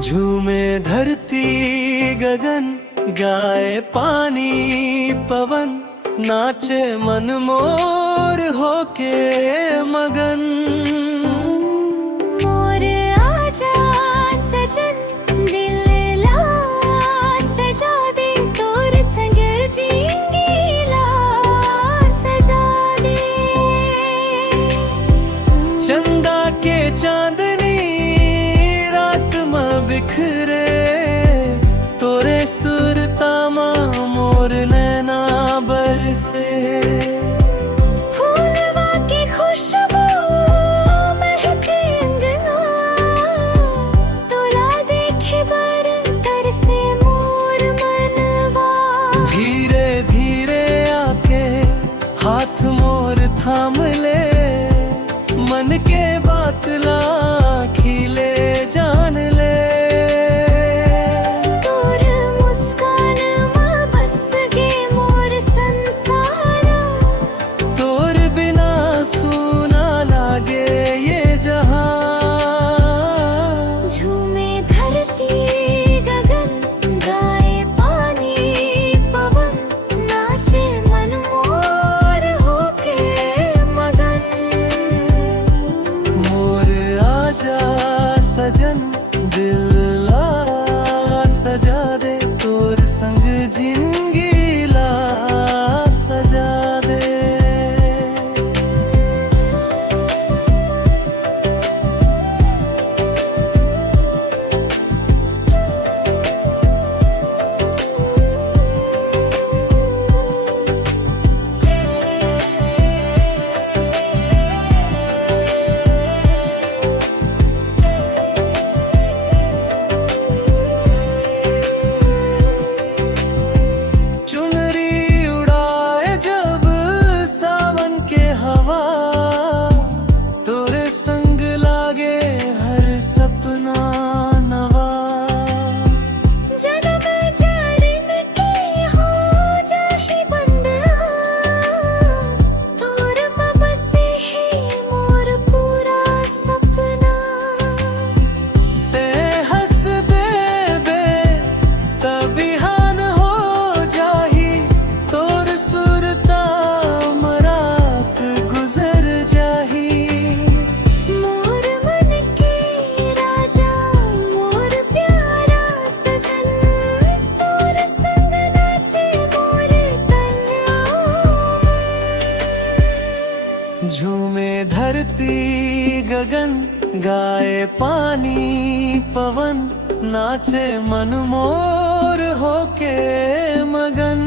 झूमे धरती गगन, गाए पानी पवन, नाचे मन मोर होके मगन। मोर आजा सजन, दिल ला सजा दे, तोर संग जींगीला सजा दे। चंदा के चांदनी रात में बिखरे, तोरे सुरता मां मोर नैना बरसे। फूलवा की खुशबू महके अंगना, तोला देखे बर तरसे मोर मनवा। धीरे धीरे आके हाथ मोर थाम ले, मन के बात ला खिले जान ले। तोर मुस्कान मां बस गे मोर संसारा, तोर बिना सूना लागे ये जहां। झूमे धरती गगन, गाए पानी पवन, नाचे मन मोर होके मगन। मोर आजा सजन, दिल ला सजा दे, तोर संग जिंदगी ला सजा दे। चुनरी उड़ाए जब सावन के हवा, तोरे संग लागे हर सपना नवा। जन्म जरिन के हो जाहि बंदना, तोर में बसे है मोर पूरा सपना। ते हंस देबे तभी हान हो जाही, तोर सुरता मरात गुजर जाही। मोर मन के राजा मोर प्यारा सजन, तोर संग नाचे मोर तन। झूमे धरती गगन, गाए पानी पवन, नाचे मन मोर होके मगन।